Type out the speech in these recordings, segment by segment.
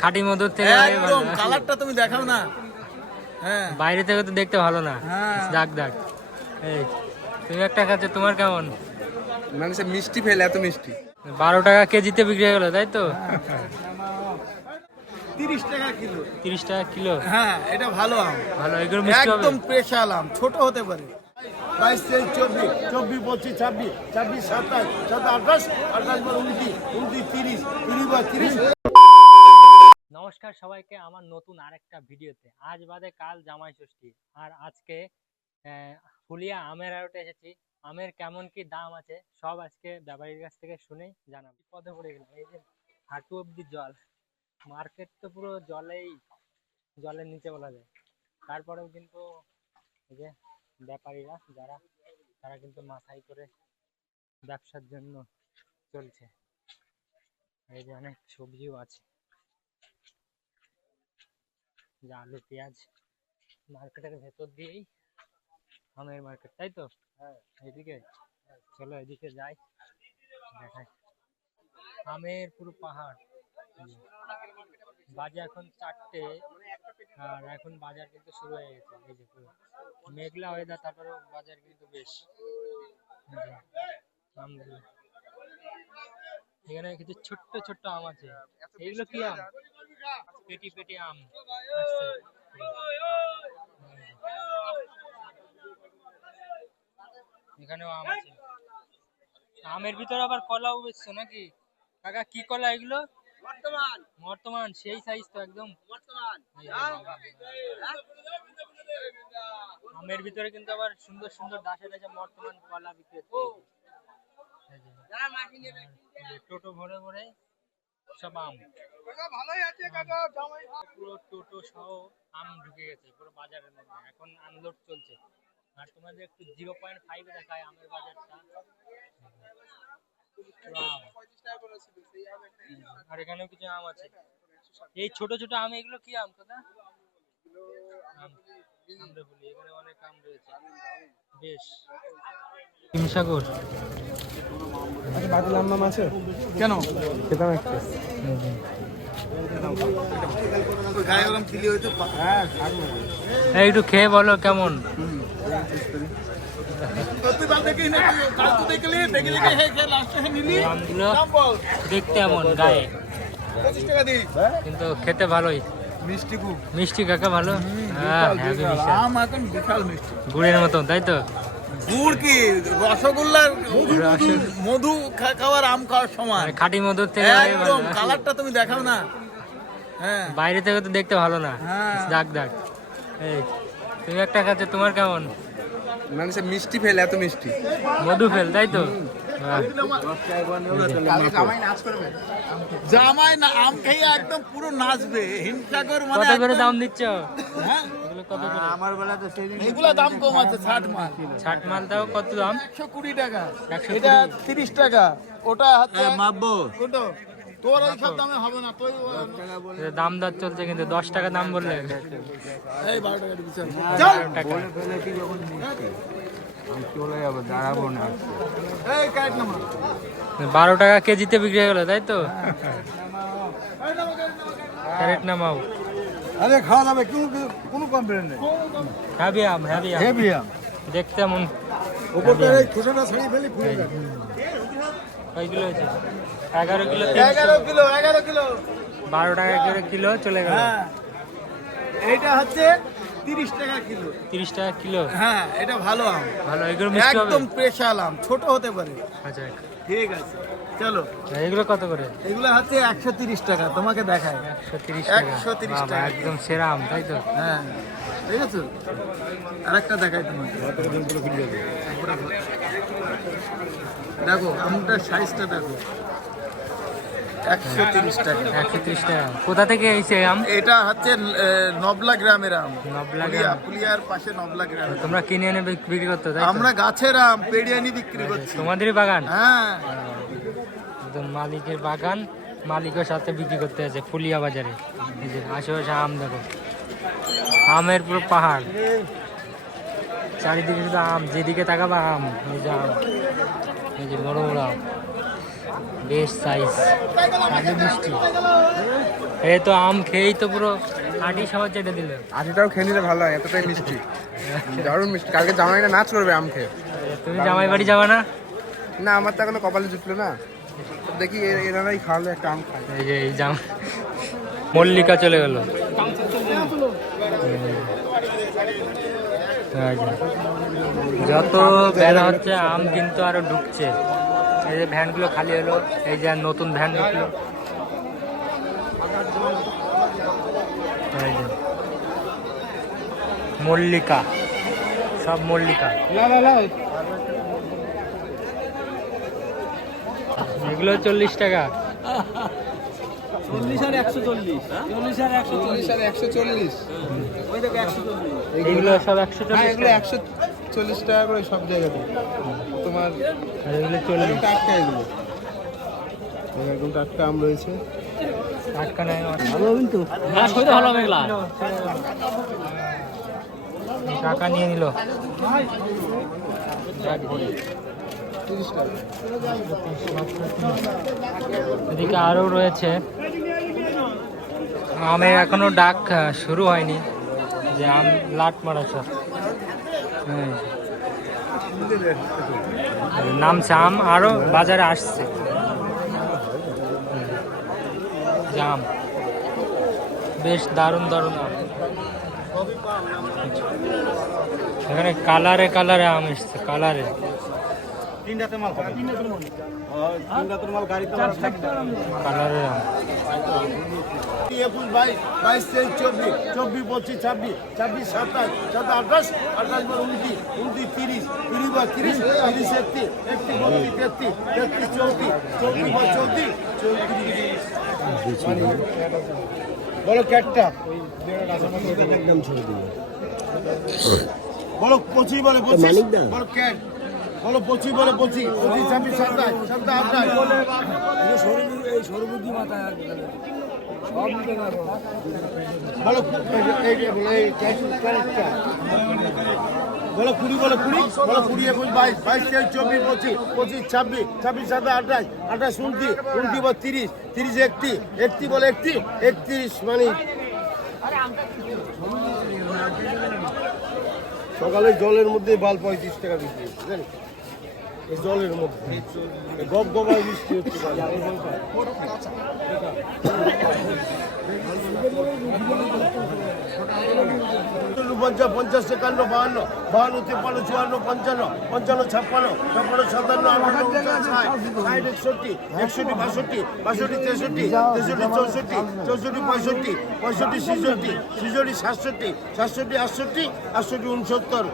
খাঁটি মধুর থেকে একদম কালারটা তুমি দেখাও না। হ্যাঁ, বাইরে থেকে তো দেখতে ভালো না, দাগ দাগ। এই তুমি একটা খাচ্ছ, তোমার কেমন? মানে সে মিষ্টি ফেলে এত মিষ্টি। 12 টাকা কেজিতে বিক্রি হয়ে গেল, তাই তো? 30 টাকা কিলো। 30 টাকা কিলো। হ্যাঁ, এটা ভালো আম, ভালো, এগুলো মিষ্টি হবে। একদম স্পেশাল আম, ছোট হতে পারে। 22, 23, 24, 25, 26, 27, 27, 28, 28, 29, 30, 30, 30। নমস্কার সবাইকে আমার নতুন আরেকটা ভিডিওতে। আজ বাদে কাল জামাই ষষ্ঠী, আর আজকে ফুলিয়া আমের আড়তে এসেছি। আমের কেমন কি দাম আছে সব আজকে ব্যাপারীর কাছ থেকে শুনেই জানাবো। বিপদে পড়ে গেলাম, এই যে হাঁটু অব্দি জল, মার্কেট তো পুরো জলের নিচে বলা যায়। তারপরেও কিন্তু এই যে ব্যাপারীরা তারা কিন্তু মাথায় করে ব্যবসার জন্য চলছে। এই যে অনেক সবজিও আছে, যে আলু পেঁয়াজ। মার্কেটের ভেতর দিয়েই আমের মার্কেট, তাই তো? এদিকে চলো, এদিকে যাই, দেখাই আমের পুরো পাহাড়। বাজে এখন 4টে, আর এখন বাজার কিন্তু শুরু হয়ে গেছে। এই যে পুরো মেঘলা ওয়েদার, তারপরেও বাজার কিন্তু বেশ। আমগুলো এখানে কিছু ছোট্ট ছোট্ট আম আছে। এইগুলো কি আম? পেটি পেটি আম আসছে। এখানেও আম আছে। আমের ভিতরে আবার কলাও বেচছো নাকি কাকা? কি কলা এগুলো? বর্তমান সেই সাইজ তো একদম। আমের ভিতরে কিন্তু আবার সুন্দর সুন্দর ডাসে ডাসে বর্তমান কলা বিক্রি হচ্ছে। টোটো ভরে ভরে সব আম, পুরো টোটো সহ আম ঢুকে গেছে পুরো বাজারের মধ্যে। এখন আনলোড চলছে। আর তোমাদের একটু 0.5 দেখায় আমের বাজারটা। আর এখানেও কিছু আম আছে, এই ছোট ছোট আম। এগুলো কি আম দাদা? আমরুপালি। এখানে অনেক আম রয়েছে বেশ। হিমসাগর বাদল আম আছে কেন? খেতাম একটা। গায়ে গরম খিলি হইতে। হ্যাঁ, এই একটু খেয়ে বলো কেমন। আমগুলো দেখতে এমন গায়ে, কিন্তু খেতে ভালোই। মিষ্টি খুব মিষ্টি কাকা, ভালো। হ্যাঁ, হেভি মিষ্টি, আম এখন বিশাল মিষ্টি, গুড়ের মতন, তাই তো? গুড় কি রসগোল্লার মধু খাওয়ার আম খাওয়ার সমান, খাঁটি মধুর থেকে একদম কালারটা তুমি দেখাও না। হ্যাঁ, বাইরে থেকে তো দেখতে ভালো না, দাগ দাগ। এই তুমি একটা খাচ্ছ, তোমার কেমন? মানে সে মিষ্টি ফেলে এত মিষ্টি। মধু ফেল, তাই তো? জামাই না আম খেয়ে একদম পুরো নাচবে। হিমসাগর মানে কত করে দাম দিচ্ছ? হ্যাঁ, এগুলো কত করে? আমার বেলা তো এগুলা দাম কম আছে। 60 মাল, 60 মাল দাও কত দাম? 120 টাকা। 120 এটা 30 টাকা। ওটা হচ্ছে মাপবো কোনটা? তোর ওই সব দামে হবে না। তুই দাম দর চলছে, কিন্তু 10 টাকা দাম বললে। এই 12 টাকা দিবি চল। 12 টাকা। আমি চলে যাবো, দাঁড়াবো না। এই কাট নামা। 12 টাকা কেজিতে বিক্রি হয়ে গেল, তাই তো? ক্যারেট নামাও। আরে খাওয়া যাবে, কোনো কমপ্লেন নেই। হ্যাভি আম, হ্যাভি আম। হেভি আম। দেখতে এমন। উপরটা এই খোসাটা ছাড়িয়ে ফেলি, ফুলে যাবে। কয়গুলো হয়েছে? 11 কিলো। 11 kilo, 11 kilo. 12 টাকা করে কিলো চলে গেল। হ্যাঁ, এইটা হচ্ছে 30 টাকা কিলো। 30 টাকা কিলো। হ্যাঁ, এটা ভালো আম, ভালো, এগুলো মিষ্টি হবে। একদম স্পেশাল আম, ছোট হতে পারে। আচ্ছা, ঠিক আছে চলো। এগুলো কত করে? এগুলো হচ্ছে 130 টাকা। তোমাকে দেখায় 130 টাকা। 130 বাবা, টাকা। একদম সেরা আম, তাই তো? হ্যাঁ, ঠিক আছে। আরেকটা দেখাই তোমাকে, দেখো আমটার সাইজটা দেখো। 130 টাকা। 130 টাকা। কোথা থেকে এসে আম? এটা হচ্ছে নবলা গ্রামের আম। নবলা গ্রাম। পুলিয়ার পাশে নবলা গ্রাম। তোমরা কিনে এনে বিক্রি করতে, তাই তো? আমরা গাছের আম পেড়িয়ানি বিক্রি করছি। তোমাদেরই বাগান? হ্যাঁ, একদম মালিকের বাগান, মালিকের সাথে বিক্রি করতে আছে ফুলিয়া বাজারে। এই যে আশেপাশে আম দেখো, আমের পুরো পাহাড়, চারিদিকে শুধু আম, যেদিকে তাকাবা আম। এই যে আম, এই যে বড় বড় আম। বেশ সাইজ, আগে মিষ্টি। এই তো আম খেয়েই তো পুরো আটি সবার চেটে দিল। আটিটাও খেয়ে নিলে ভালো হয়, এতটাই মিষ্টি, দারুণ মিষ্টি। কালকে জামাইটা নাচ করবে আম খেয়ে। তুমি জামাই বাড়ি যাবে না? না, আমার তো এখনো কপালে জুটলো না, তো দেখি এনারাই খাওয়ালে একটা আম খাই। এই যে এই জাম মল্লিকা চলে গেল। যত বেলা হচ্ছে আম কিন্তু আরো ঢুকছে। এই যে ভ্যানগুলো খালি হলো, এই যে আর নতুন ভ্যান ঢুকলো। এই যে মল্লিকা, সব মল্লিকা। এগুলো 40 টাকা। 40 আর 140, 40 আর 140 আর 140, ওই দেখো 140। এগুলো সব হ্যাঁ 140 এগুলো টাকা। 140 টাকা করে সব জায়গাতে। তোমার আর এগুলো 40 টাটকা, এগুলো একদম টাটকা আম রয়েছে। টাটকা নাই ভালো কিন্তু না, সইতে ভালো মেঘলা। টাকা নিয়ে নিল। 30 টাকা। এদিকে আরও রয়েছে। আমের এখনো ডাক শুরু হয়নি, যে আম লাট মারা সব। হ্যাঁ, নামছে আম, আরো বাজারে আসছে জাম। বেশ দারুণ দারুণ আম। এখানে কালারে কালারে আম এসছে, কালারে। তিনটাতে মাল হবে, তিনটাতে মাল গাড়িতে কালারের আম। 21, 22, 22, 23, 24, 24, 25, 26, 26, 27, 28, 28 বার 29, 29, 30, 30 বার 30, 30, 31, 32, 33, 33, 34, 34 বার 34, 34। বলো ক্যাটটা একদম ছেড়ে দিল। বলো 25 বলে 25, বলো ক্যাট। বলো 25 বলে 25, 25, 26, 27, 27, 28। বলো বলো 20 বলো 20, বলো 20, 21, 22, 22, 23, 24, 25, 25, 26, 26, 27, 28, 29, 29 বলো 30, 30, 31, 31 বলো 31, 31 মানে সকালে জলের মধ্যে বাল 35 টাকা বিক্রি হচ্ছে, জানেন? এই জলের মধ্যে গপ গপায় বৃষ্টি হচ্ছে। 50, 50, 51, 52, 52, 53, 54, 55, 55, 56, 56, 57, 58, 59, 60, 61, 62, 63, 64, 64, 64, 65, 65, 66, 67, 67, 68, 68, 69, 70, 70, 71, 71,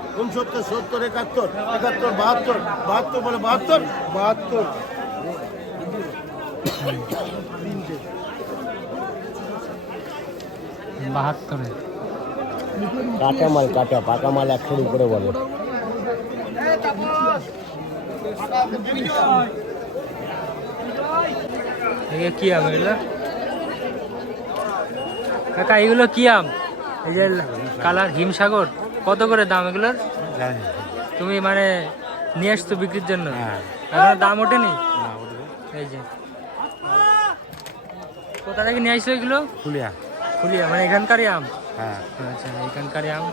72, 72 বলে 72, 72। 72-এ কাঁচা মাল কাঁচা, পাকা মাল 100-এর উপরে বলে। এগুলো কি আম এগুলো? কাকা এগুলো কি আম? এই যে কালার হিমসাগর, কত করে দাম এগুলোর? তুমি মানে নিয়ে আসছো বিক্রির জন্য? এখনো দাম ওঠেনি? এই যে কোথা থেকে নিয়ে আসছো এগুলো? ফুলিয়া। ফুলিয়া মানে এখানকারই আম? হ্যাঁ। আচ্ছা, এখানকারই আম,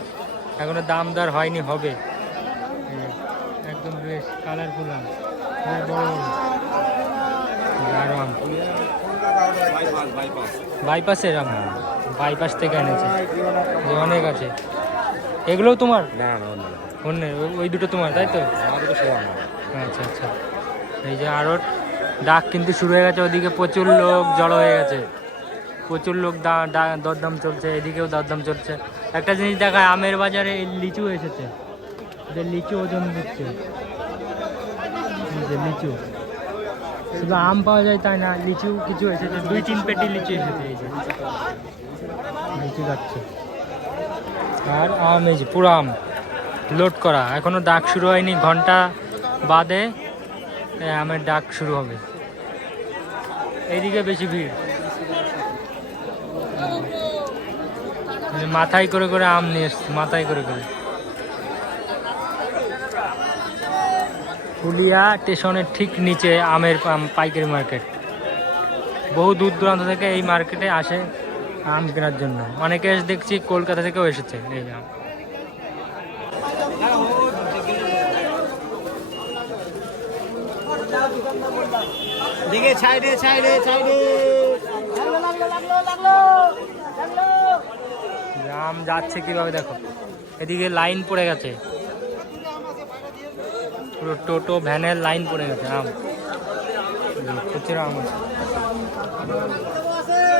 এখনো দাম দর হয়নি, হবে। এই যে, একদম বেশ কালারফুল আম, বেশ বড় বড়। আরো আম বাইপাসের আম, বাইপাস থেকে এনেছে, যে অনেক আছে। এগুলোও তোমার? না অন্যের? ওই দুটো তোমার, তাই তো? আচ্ছা আচ্ছা। এই যে আরো ডাক কিন্তু শুরু হয়ে গেছে, ওদিকে প্রচুর লোক জড়ো হয়ে গেছে, প্রচুর লোক দরদাম চলছে, এদিকেও দরদাম চলছে। একটা জিনিস দেখায়, আমের বাজারে লিচু এসেছে, যে লিচু ওজন দিচ্ছে। এই যে লিচু, শুধু আম পাওয়া যায় তাই না, লিচু কিছু এসেছে, 2-3 পেটি লিচু এসেছে। এই যে লিচু যাচ্ছে, আর আম, এই যে পুরো আম লোড করা। এখনো ডাক শুরু হয়নি, ঘন্টা বাদে আমের ডাক শুরু হবে। এইদিকে বেশি ভিড়, মাথায় করে করে আম নিয়ে এসছে, মাথায় করে করে। ফুলিয়া স্টেশনের ঠিক নিচে আমের পাইকারি মার্কেট। বহু দূর দূরান্ত থেকে এই মার্কেটে আসে আম কেনার জন্য। অনেকে দেখছি কলকাতা থেকেও এসেছে এই আম। দিকে সাইডে সাইডে সাইডে আম যাচ্ছে কিভাবে দেখো, এদিকে লাইন পড়ে গেছে, পুরো টোটো ভ্যানের লাইন পড়ে গেছে আম, প্রচুর আম আছে।